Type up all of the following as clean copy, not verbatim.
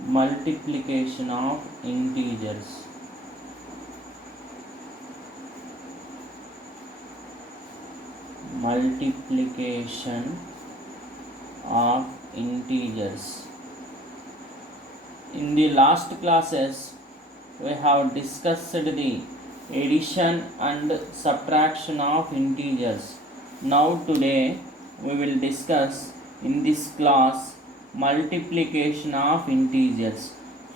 multiplication of integers. Multiplication of integers. In the last classes, we have discussed the addition and subtraction of integers. Now today we will discuss in this class multiplication of integers.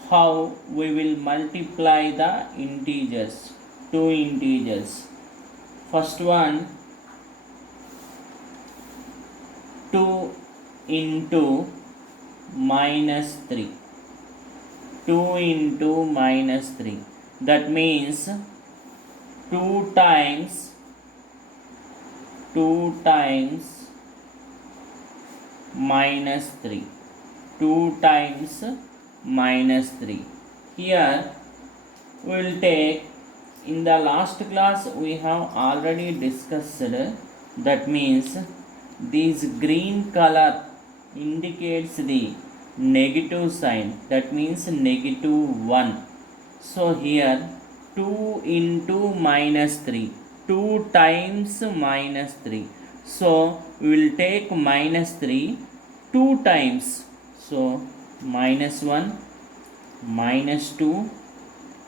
How we will multiply the integers, two integers. First one, 2 into minus 3. 2 into minus 3. That means 2 times minus 3. 2 times minus 3. Here we will take, in the last class we have already discussed, that means this green color indicates the negative sign, that means negative 1. So here 2 into minus 3, 2 times minus 3. So we will take minus 3 2 times. So minus 1, minus 2,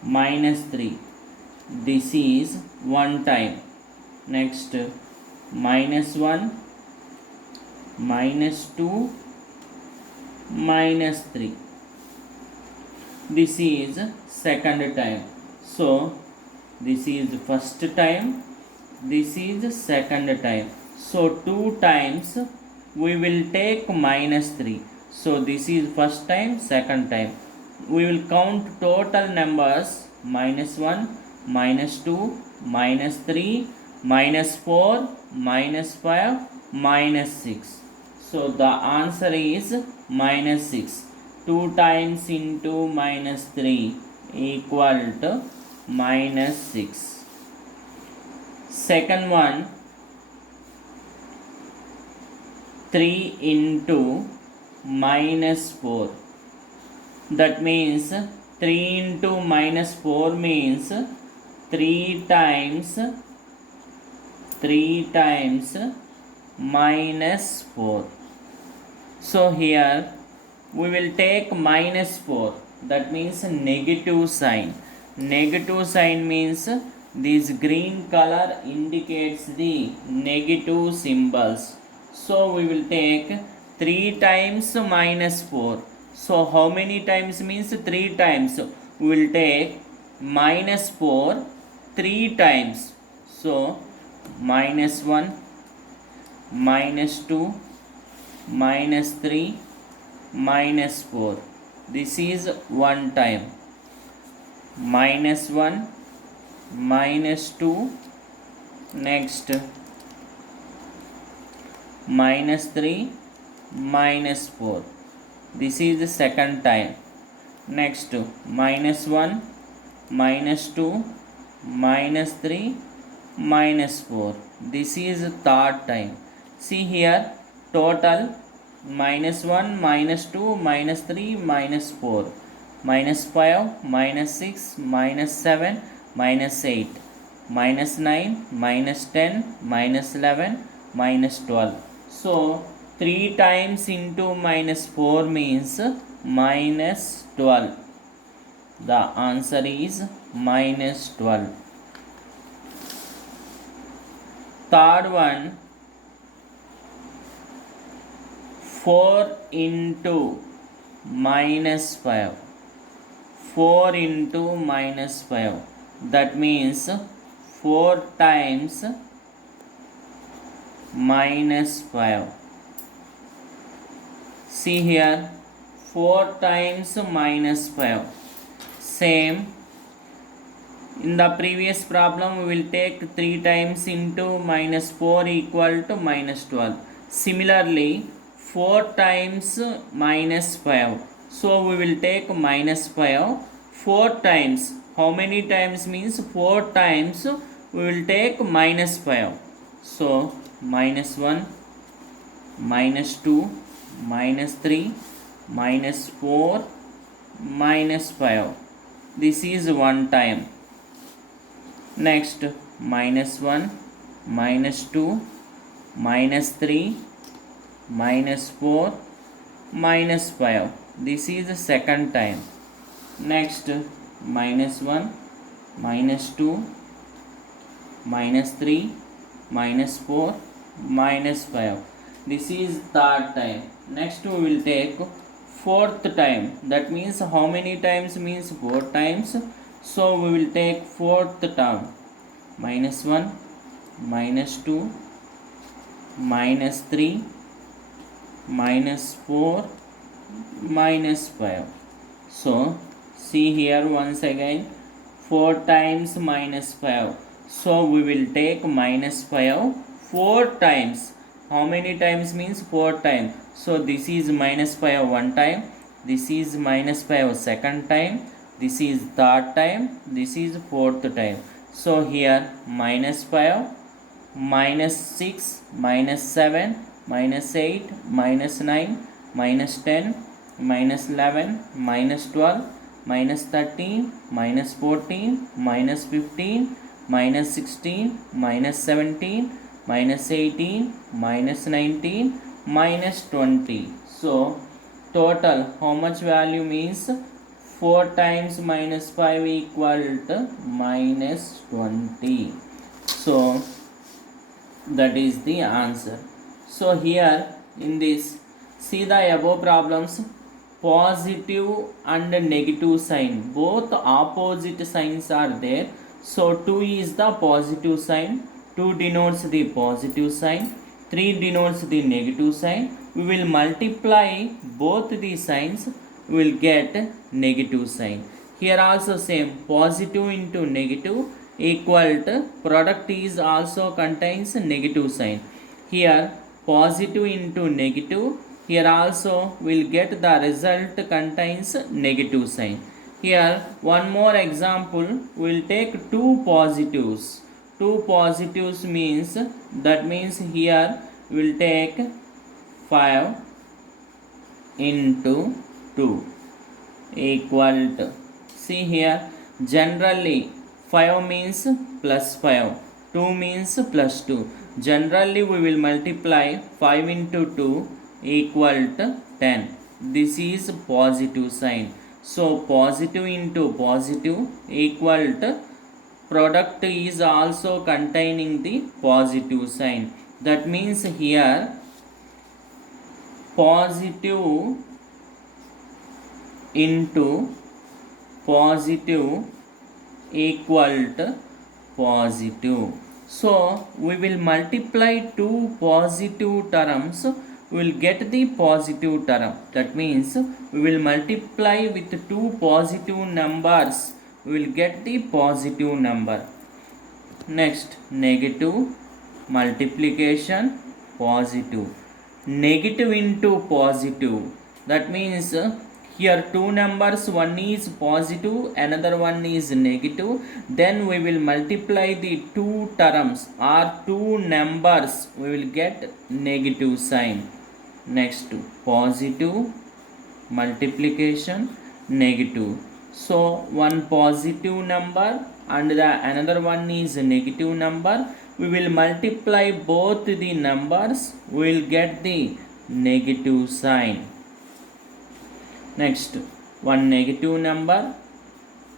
minus 3. This is 1 time. Next, minus 1, minus 2, minus 3. This is second time. So this is first time, this is second time. So 2 times we will take minus 3. So this is first time, second time. We will count total numbers: minus 1, minus 2, minus 3, minus 4, minus 5, minus 6. So the answer is minus 6. 2 times into minus 3 equal to minus 6. Second one, 3 into minus 4. That means 3 into minus 4 means 3 times minus 4. So here we will take minus 4, that means negative sign. Negative sign means this green color indicates the negative symbols. So we will take 3 times minus 4. So how many times means 3 times? We will take minus 4 3 times. So minus 1, minus 2, minus 3, minus 4. This is 1 time. Minus 1, minus 2, next minus 3, minus 4. This is the second time. Next minus 1, minus 2, minus 3, minus 4. This is the third time. See here, total minus 1, minus 2, minus 3, minus 4, minus 5, minus 6, minus 7, minus 8, minus 9, minus 10, minus 11, minus 12. So 3 times into minus 4 means minus 12. The answer is minus 12. Third one, 4 into minus 5. 4 into minus 5. That means 4 times minus 5. See here, 4 times minus 5. Same. In the previous problem, we will take 3 times into minus 4 equal to minus 12. Similarly, 4 times minus 5. So we will take minus 5 4 times. How many times means 4 times we will take minus 5. So minus 1, minus 2, minus 3, minus 4, minus 5. This is one time. Next, minus 1, minus 2, minus 3, minus 4, minus 5. This is the second time. Next, minus 1, minus 2, minus 3, minus 4, minus 5. This is third time. Next we will take fourth time. That means how many times means 4 times. So we will take fourth term. Minus 1, minus 2, minus 3, minus 4, minus 5. So see here once again 4 times minus 5. So we will take minus 5 4 times. How many times means 4 times. So this is minus 5 one time. This is minus 5 second time. This is third time. This is fourth time. So here minus 5, minus 6, minus 7, minus 8, minus 9, minus 10, minus 11, minus 12, minus 13, minus 14, minus 15, minus 16, minus 17, minus 18, minus 19, minus 20. So total how much value means 4 times minus 5 equal to minus 20. So that is the answer. So here in this, see the above problems, positive and negative sign, both opposite signs are there. So 2 is the positive sign, 2 denotes the positive sign, 3 denotes the negative sign. We will multiply both the signs, we will get negative sign. Here also same, positive into negative equal to product is also contains negative sign. Here positive into negative, here also will get the result contains negative sign. Here one more example, we will take two positives. Two positives means, that means here we will take 5 into 2 equal to, see here generally 5 means plus 5, 2 means plus 2. Generally we will multiply 5 into 2 equal to 10. This is positive sign. So positive into positive equal to product is also containing the positive sign. That means here positive into positive equal to positive. So we will multiply two positive terms, we will get the positive term. That means we will multiply with two positive numbers, we will get the positive number. Next, negative multiplication positive, negative into positive. That means here two numbers, one is positive, another one is negative. Then we will multiply the two terms or two numbers, we will get negative sign. Next, positive multiplication negative. So one positive number and the another one is a negative number. We will multiply both the numbers, we will get the negative sign. Next, one negative number,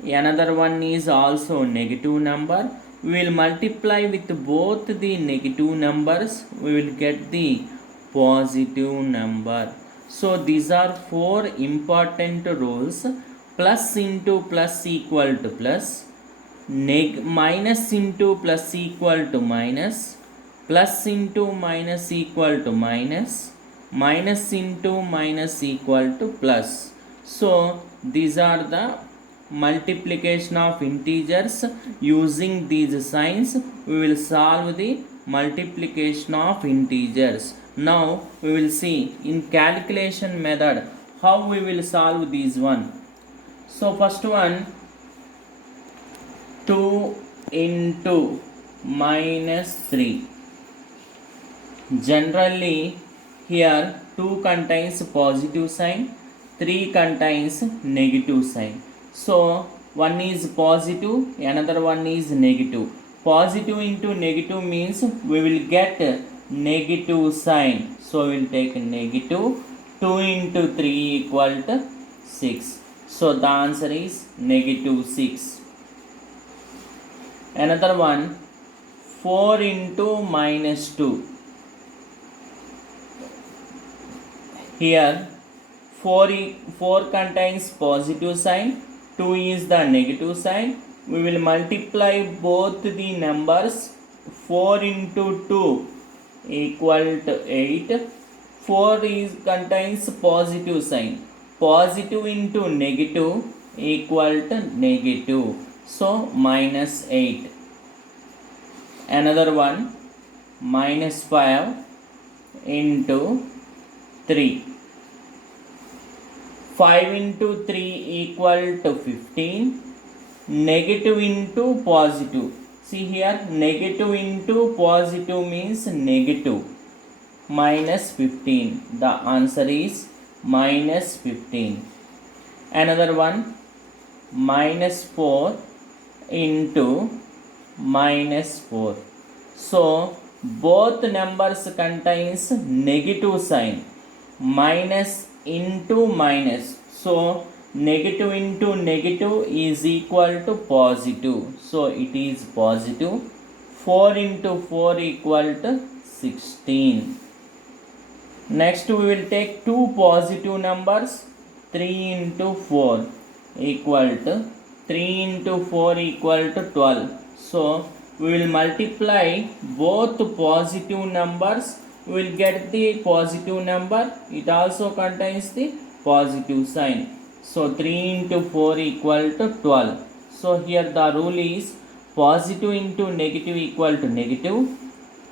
another one is also negative number. We will multiply with both the negative numbers, we will get the positive number. So these are four important rules. Plus into plus equal to plus, minus into plus equal to minus, plus into minus equal to minus, minus into minus equal to plus. So these are the multiplication of integers. Using these signs we will solve the multiplication of integers. Now we will see in calculation method how we will solve these one. So first one, 2 into minus 3. Generally here 2 contains positive sign, 3 contains negative sign. So one is positive, another one is negative. Positive into negative means we will get negative sign. So we will take negative. 2 into 3 equal to 6. So the answer is negative 6. Another one, 4 into minus 2. Here 4 contains positive sign, 2 is the negative sign. We will multiply both the numbers. 4 into 2 equal to 8. 4 contains positive sign. Positive into negative equal to negative. So minus 8. Another one, minus 5 into 3. 5 into 3 equal to 15. Negative into positive. See here, negative into positive means negative. Minus 15. The answer is minus 15. Another one, minus 4 into minus 4. So both numbers contains negative sign. Minus into minus. So negative into negative is equal to positive. So it is positive. 4 into 4 equal to 16. Next we will take two positive numbers. 3 into 4 equal to 3 into 4 equal to 12. So we will multiply both positive numbers. We will get the positive number. It also contains the positive sign. So 3 into 4 equal to 12. So here the rule is positive into negative equal to negative.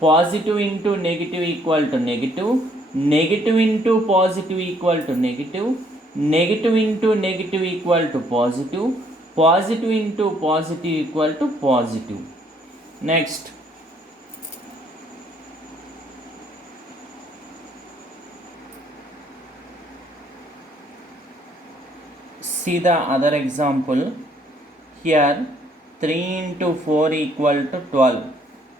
Positive into negative equal to negative. Negative into positive equal to negative. Negative into negative equal to positive. Positive into positive equal to positive. Next, see the other example. Here 3 into 4 equal to 12.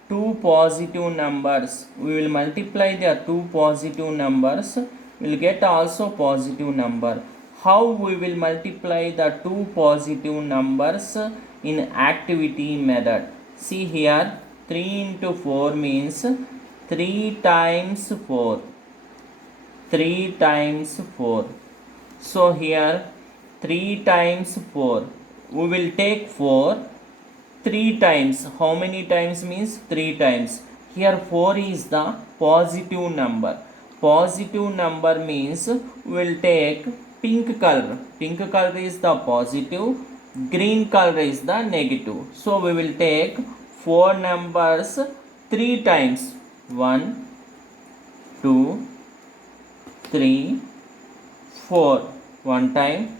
Two positive numbers. We will multiply the two positive numbers. We will get also positive number. How we will multiply the two positive numbers in activity method? See here, 3 into 4 means 3 times 4. 3 times 4. So here 3 times 4. We will take 4. 3 times. How many times means 3 times. Here 4 is the positive number. Positive number means we will take pink color. Pink color is the positive. Green color is the negative. So we will take 4 numbers 3 times. 1, 2, 3, 4. One time.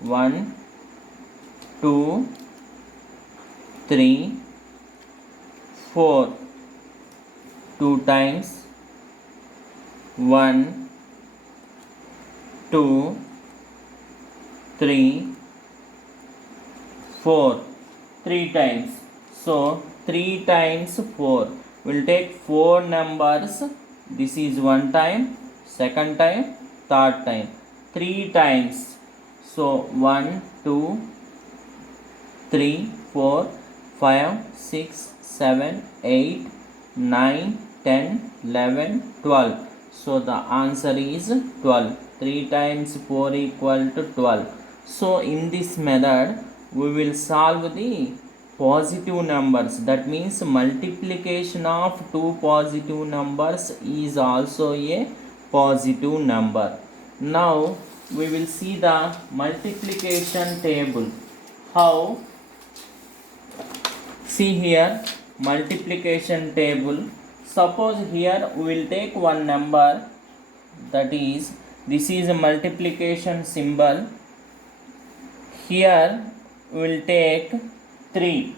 1, 2, 3, 4. 2 times. 1, 2, 3, 4. 3 times. So 3 times 4. We'll take 4 numbers. This is one time, second time, third time. 3 times. So 1, 2, 3, 4, 5, 6, 7, 8, 9, 10, 11, 12. So the answer is 12. 3 times 4 equal to 12. So in this method we will solve the positive numbers. That means multiplication of two positive numbers is also a positive number. Now we will see the multiplication table. How? See here, multiplication table. Suppose here we will take one number, that is, this is a multiplication symbol. Here we will take 3.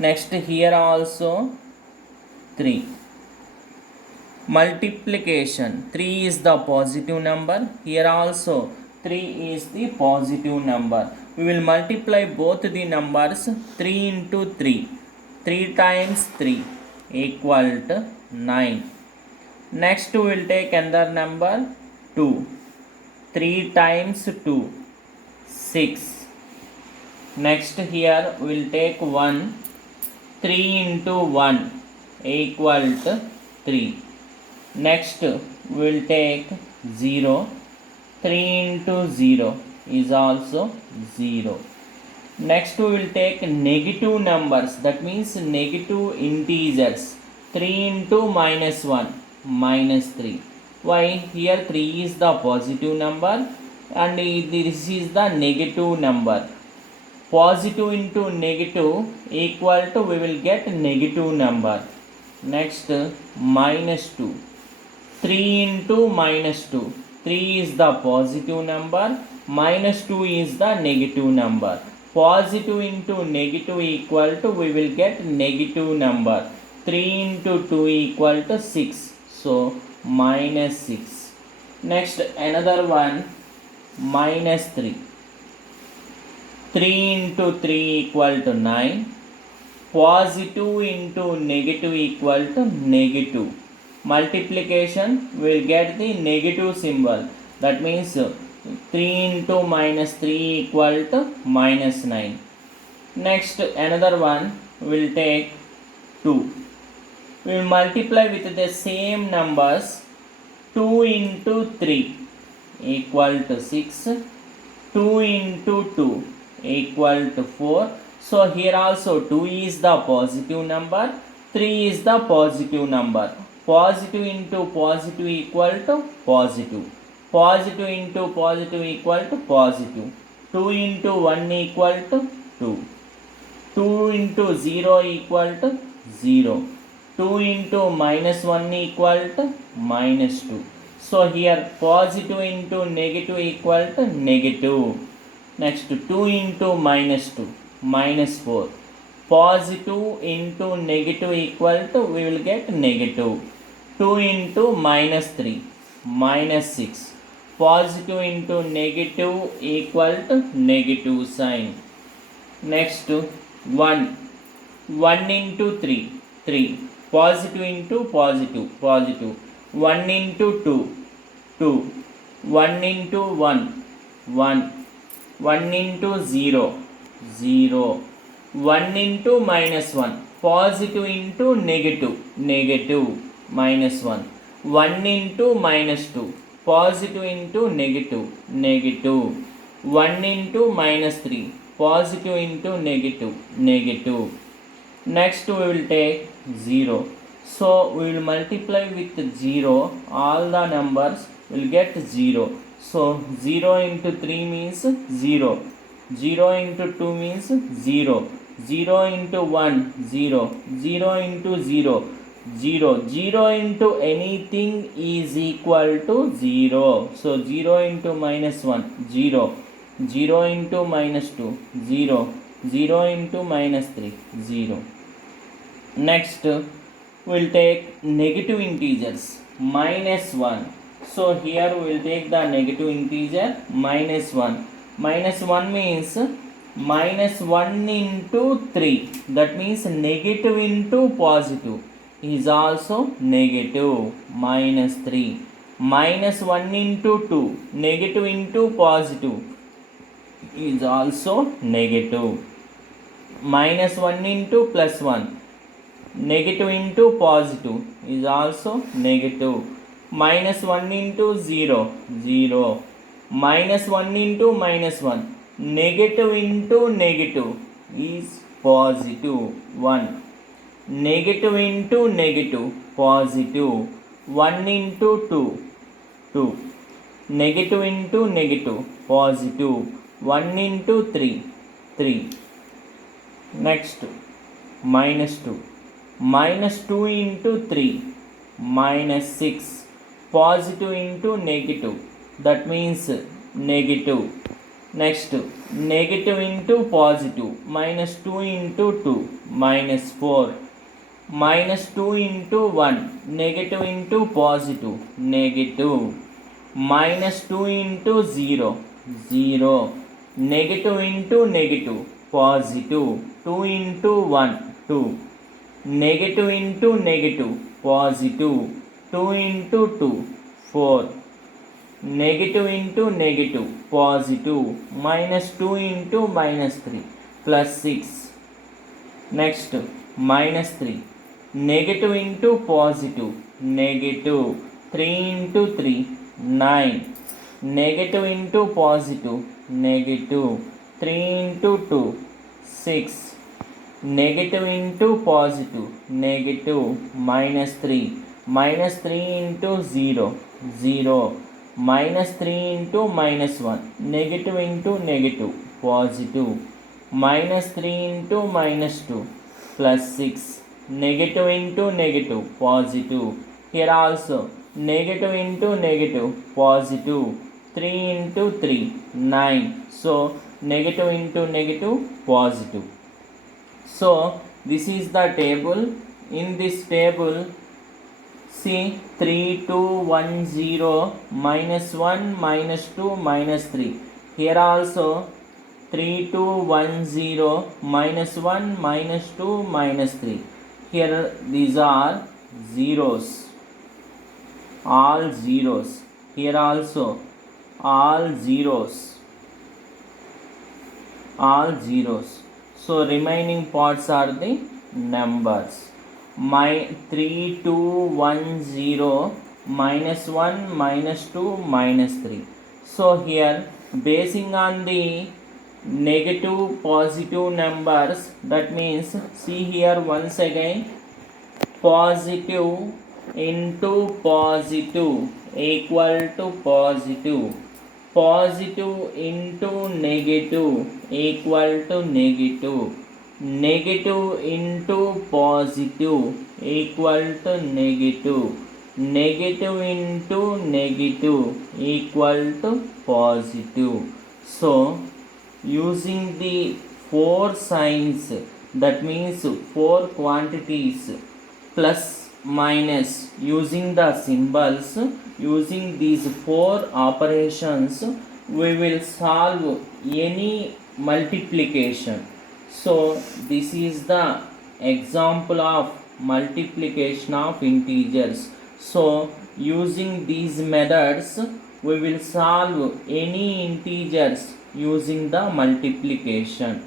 Next here also 3. multiplication, 3 is the positive number. Here also 3 is the positive number. We will multiply both the numbers. 3 into 3, 3 times 3 equal to 9. Next we will take another number 2, 3 times 2 6. Next here we will take 1, 3 into 1 equal to 3. Next we will take 0, 3 into 0 is also 0. Next we will take negative numbers, that means negative integers. 3 into minus 1, minus 3. Why? Here 3 is the positive number and this is the negative number. Positive into negative equal to, we will get negative number. Next minus 2, 3 into minus 2, 3 is the positive number, minus 2 is the negative number. Positive into negative equal to, we will get negative number. 3 into 2 equal to 6, so minus 6. Next another one, minus 3, 3 into 3 equal to 9. Positive into negative equal to negative. Multiplication, we will get the negative symbol, that means 3 into minus 3 equal to minus 9. Next another one, we will take 2. We will multiply with the same numbers. 2 into 3 equal to 6. 2 into 2 equal to 4. So here also 2 is the positive number, 3 is the positive number. Positive into positive equal to positive. Positive into positive equal to positive. 2 into 1 equal to 2. 2 into 0 equal to 0. 2 into minus 1 equal to minus 2. So here positive into negative equal to negative. Next 2 into minus 2, minus 4. Positive into negative equal to, we will get negative. 2 into minus 3, minus 6. Positive into negative equal to negative sign. Next 1, 1 into 3, 3. Positive into positive, positive. 1 into 2, 2. 1 into 1, 1. 1 into 0, 0. 1 into minus 1. Positive into negative, negative, minus 1. 1 into minus 2. Positive into negative, negative. 1 into minus 3. Positive into negative, negative. Next we will take 0. So we will multiply with 0. All the numbers will get 0. So 0 into 3 means 0. 0 into 2 means 0. 0 into 1, 0. 0 into 0, 0. 0 into anything is equal to 0. So 0 into minus 1, 0. 0 into minus 2, 0. 0 into minus 3, 0. Next we will take negative integers. Minus 1. So here we will take the negative integer minus 1. Minus 1 means minus 1 into 3. That means negative into positive is also negative, minus 3. Minus 1 into 2, negative into positive is also negative. Minus 1 into plus 1, negative into positive is also negative. Minus 1 into 0, 0. Minus 1 into minus 1, negative into negative is positive, 1. Negative into negative, positive. 1 into 2, 2. Negative into negative, positive. 1 into 3, 3. Next minus 2. Minus 2 into 3, minus 6. Positive into negative, that means negative. Next negative into positive, minus 2 into 2, minus 4. minus 2 into 1, negative into positive, negative, minus 2 into 0, 0, negative into negative, positive, 2 into 1, 2, negative into negative, positive, 2 into 2, 4, negative into negative, positive, minus 2 into minus 3, plus 6. Next, minus 3, negative into positive, negative, 3 into 3, 9, negative into positive, negative, 3 into 2, 6, negative into positive, negative, minus 3, minus 3 into 0, 0, minus 3 into minus 1, negative into negative, positive, minus 3 into minus 2, plus 6, negative into negative, positive, here also negative into negative, positive, 3 into 3, 9, so negative into negative, positive. So this is the table. In this table, see 3 2 1 0, minus 1 minus 2 minus 3. Here also 3 2 1 0, minus 1 minus 2 minus 3. Here these are zeros, all zeros. Here also all zeros, all zeros. So remaining parts are the numbers. My 3 2 1 0, minus 1 minus 2 minus 3. So here, basing on the negative positive numbers, that means, see here once again, positive into positive equal to positive, positive into negative equal to negative, negative into positive equal to negative, negative into negative equal to positive. So using the 4 signs, that means 4 quantities, plus minus, using the symbols, using these 4 operations, we will solve any multiplication. So this is the example of multiplication of integers. So using these methods, we will solve any integers using the multiplication.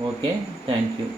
Okay, thank you.